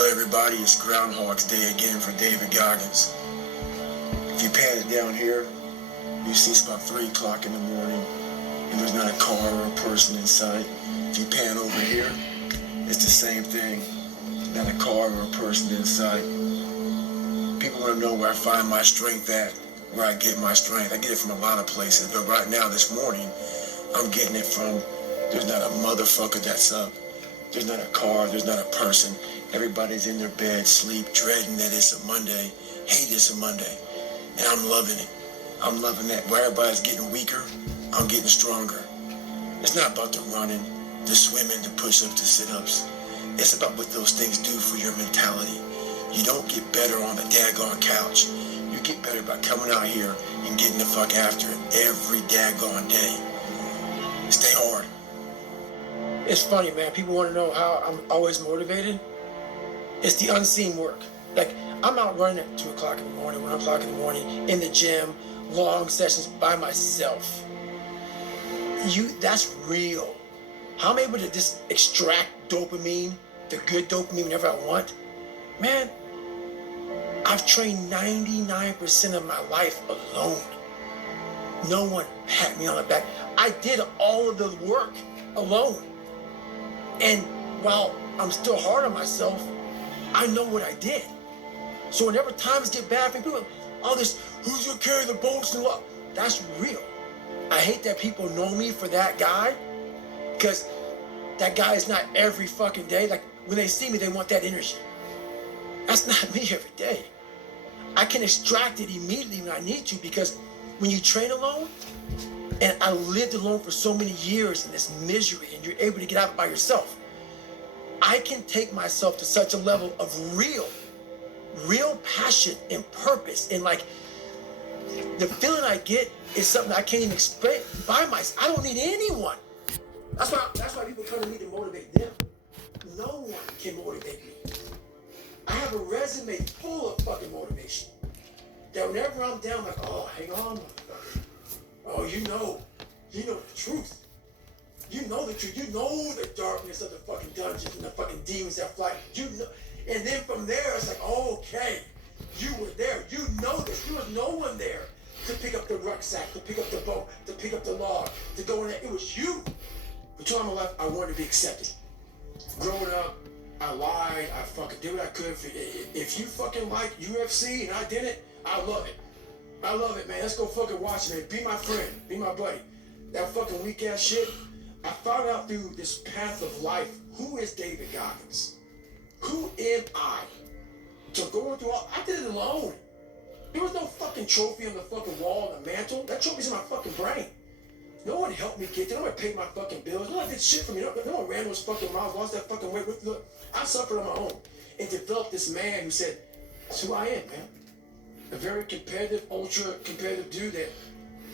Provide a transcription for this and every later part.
Well, everybody, it's Groundhog's Day again for David Goggins. If you pan it down here, you see it's about 3 o'clock in the morning, and there's not a car or a person in sight. If you pan over here, it's the same thing. Not a car or a person in sight. People want to know where I find my strength at, where I get my strength. I get it from a lot of places, but right now, this morning, I'm getting it from, there's not a motherfucker that's up. There's not a car, there's not a person. Everybody's in their bed, sleep, dreading that it's a Monday, hate it's a Monday. And I'm loving it. I'm loving that. Where everybody's getting weaker, I'm getting stronger. It's not about the running, the swimming, the push-ups, the sit-ups. It's about what those things do for your mentality. You don't get better on the daggone couch. You get better by coming out here and getting the fuck after it every daggone day. Stay hard. It's funny, man. People want to know how I'm always motivated. It's the unseen work. Like, I'm out running at 2 o'clock in the morning, 1 o'clock in the morning, in the gym, long sessions by myself. That's real. How I'm able to just extract dopamine, the good dopamine whenever I want. Man, I've trained 99% of my life alone. No one pat me on the back. I did all of the work alone. And while I'm still hard on myself, I know what I did. So whenever times get bad for people, all this, who's gonna carry the bolts and what? That's real. I hate that people know me for that guy, because that guy is not every fucking day. Like, when they see me, they want that energy. That's not me every day. I can extract it immediately when I need to, because when you train alone, and I lived alone for so many years in this misery, and you're able to get out by yourself, I can take myself to such a level of real passion and purpose. And like, the feeling I get is something I can't even explain by myself. I don't need anyone. That's why people come to me to motivate them. No one can motivate me. I have a resume full of fucking motivation. That whenever I'm down, like, oh, hang on, motherfucker. Oh, you know the truth. You know the truth. You know the darkness of the fucking dungeons and the fucking demons that fly. You know, and then from there, it's like, okay, you were there. You know this. There was no one there to pick up the rucksack, to pick up the boat, to pick up the log, to go in there. It was you. For all my life, I wanted to be accepted. Growing up, I lied. I fucking did what I could. If you fucking like UFC and I didn't, I love it. I love it, man. Let's go fucking watch it, man. Be my friend. Be my buddy. That fucking weak ass shit. I found out through this path of life, who is David Goggins? Who am I? So going through all, I did it alone. There was no fucking trophy on the fucking wall on the mantle. That trophy's in my fucking brain. No one helped me get there. No one paid my fucking bills. No one did shit for me. No one ran those fucking miles, lost that fucking weight. Look, I suffered on my own and developed this man who said, that's who I am, man. A very competitive, ultra competitive dude that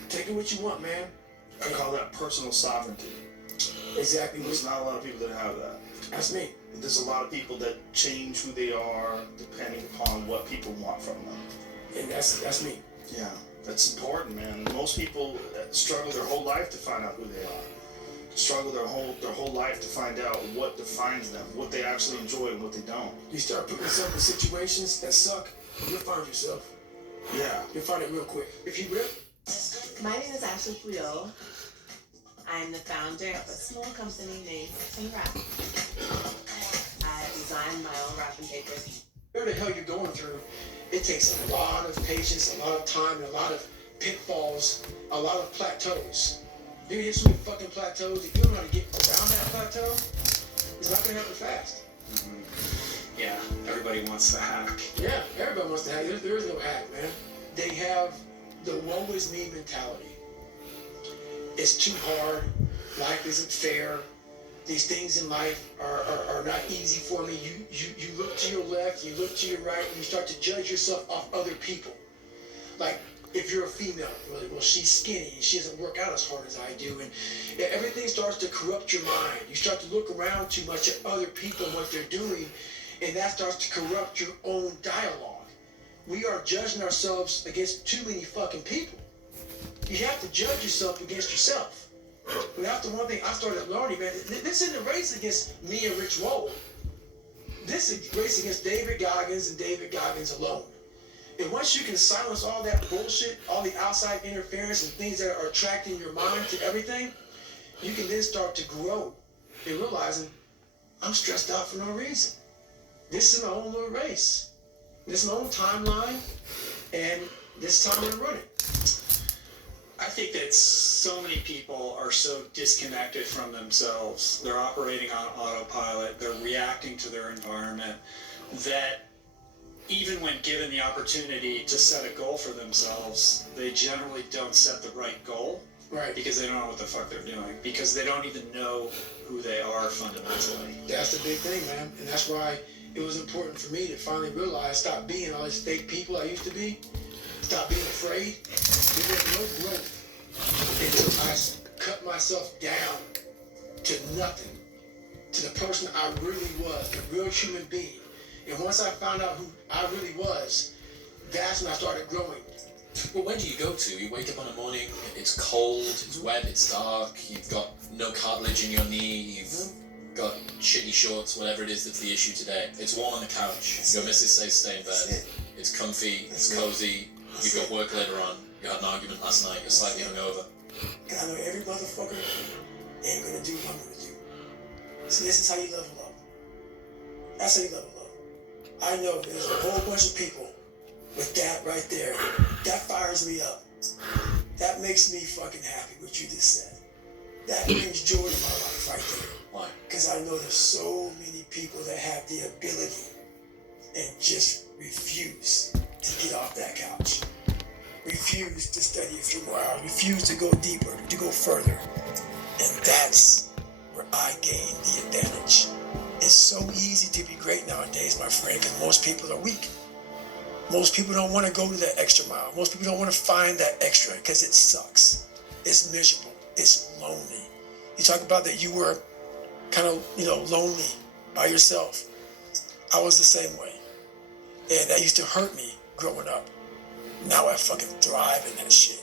take it what you want, man. I call that personal sovereignty. Exactly. There's not a lot of people that have that. That's me. There's a lot of people that change who they are depending upon what people want from them. And that's me. Yeah, that's important, man. Most people struggle their whole life to find out who they are. Struggle their whole life to find out what defines them, what they actually enjoy and what they don't. You start putting yourself in situations that suck, you'll find yourself. Yeah. You'll find it real quick. If you rip. My name is Ashley Puyol. I'm the founder of a small company named Sing Rap. I design my own wrapping papers. Whatever the hell you're going through, it takes a lot of patience, a lot of time, and a lot of pitfalls, a lot of plateaus. You hit so many fucking plateaus, if you don't know how to get around that plateau, it's not gonna happen fast. Mm-hmm. Yeah, everybody wants to hack. Yeah, everybody wants to hack. There is no hack, man. They have the woe is me mentality. It's too hard. Life isn't fair. These things in life are not easy for me. You look to your left, you look to your right, and you start to judge yourself off other people. Like, if you're a female, well, she's skinny, and she doesn't work out as hard as I do, and everything starts to corrupt your mind. You start to look around too much at other people and what they're doing, and that starts to corrupt your own dialogue. We are judging ourselves against too many fucking people. You have to judge yourself against yourself. But after one thing I started learning, man, this isn't a race against me and Rich Roll. This is a race against David Goggins and David Goggins alone. And once you can silence all that bullshit, all the outside interference and things that are attracting your mind to everything, you can then start to grow and realizing, I'm stressed out for no reason. This is my own little race. This is my own timeline, and this time I'm gonna run it. I think that so many people are so disconnected from themselves. They're operating on autopilot. They're reacting to their environment that even when given the opportunity to set a goal for themselves, they generally don't set the right goal. Right. Because they don't know what the fuck they're doing. Because they don't even know who they are fundamentally. That's the big thing, man. And that's why it was important for me to finally realize, stop being all these fake people I used to be. Stop being afraid. There was no growth until I cut myself down to nothing, to the person I really was, the real human being. And once I found out who I really was, that's when I started growing. Well, where do you go to? You wake up on a morning, it's cold, it's wet, it's dark, you've got no cartilage in your knee, you've got shitty shorts, whatever it is that's the issue today. It's warm on the couch, your missus says stay in bed, it's comfy, it's cozy, you've got work later on, you had an argument last night, you're slightly hungover. Cause I know every motherfucker ain't gonna do what I'm gonna do. So this is how you level up. That's how you level up. I know there's a whole bunch of people with that right there. That fires me up. That makes me fucking happy, what you just said. That brings joy to my life right there. Why? Because I know there's so many people that have the ability and just refuse to get off that couch. Refuse to study a few more hours. Refuse to go deeper, to go further. And that's where I gain the advantage. It's so easy to be great nowadays, my friend, because most people are weak. Most people don't want to go to that extra mile. Most people don't want to find that extra because it sucks. It's miserable. It's lonely. You talk about that you were kind of, lonely by yourself. I was the same way. And that used to hurt me growing up. Now I fucking thrive in that shit.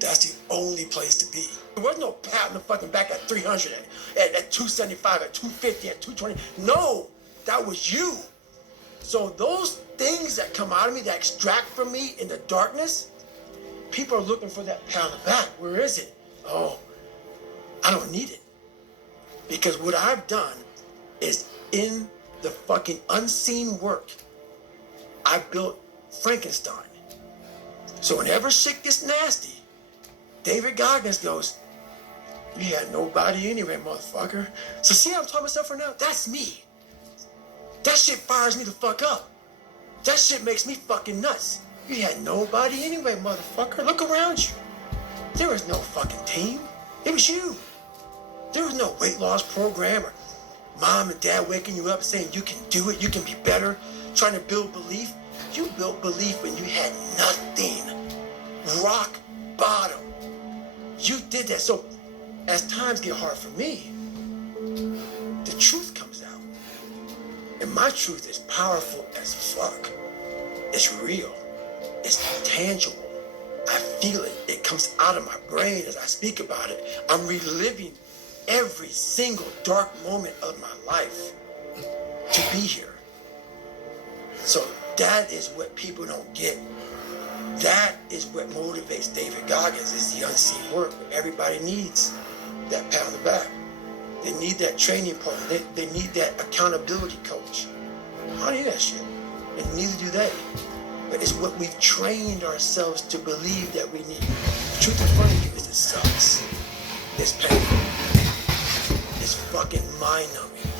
That's the only place to be. There was no pat in the fucking back at 300, at 275, at 250, at 220. No, that was you. So those things that come out of me, that extract from me in the darkness, people are looking for that pat on the back. Where is it? Oh, I don't need it. Because what I've done is in the fucking unseen work, I built Frankenstein. So whenever shit gets nasty, David Goggins goes, you had nobody anyway, motherfucker. So see how I'm talking myself right now? That's me. That shit fires me the fuck up. That shit makes me fucking nuts. You had nobody anyway, motherfucker. Look around you. There was no fucking team. It was you. There was no weight loss program or mom and dad waking you up saying you can do it, you can be better, trying to build belief. You built belief when you had nothing. Rock bottom. You did that. So as times get hard for me, the truth comes out. And my truth is powerful as fuck. It's real. It's tangible. I feel it. It comes out of my brain as I speak about it. I'm reliving every single dark moment of my life to be here. So that is what people don't get. That is what motivates David Goggins, is the unseen work. Everybody needs that pat on the back. They need that training partner. They need that accountability coach. I need that shit. And neither do they. But it's what we've trained ourselves to believe that we need. The truth in front of you is it sucks. It's painful. It's fucking mind-numbing.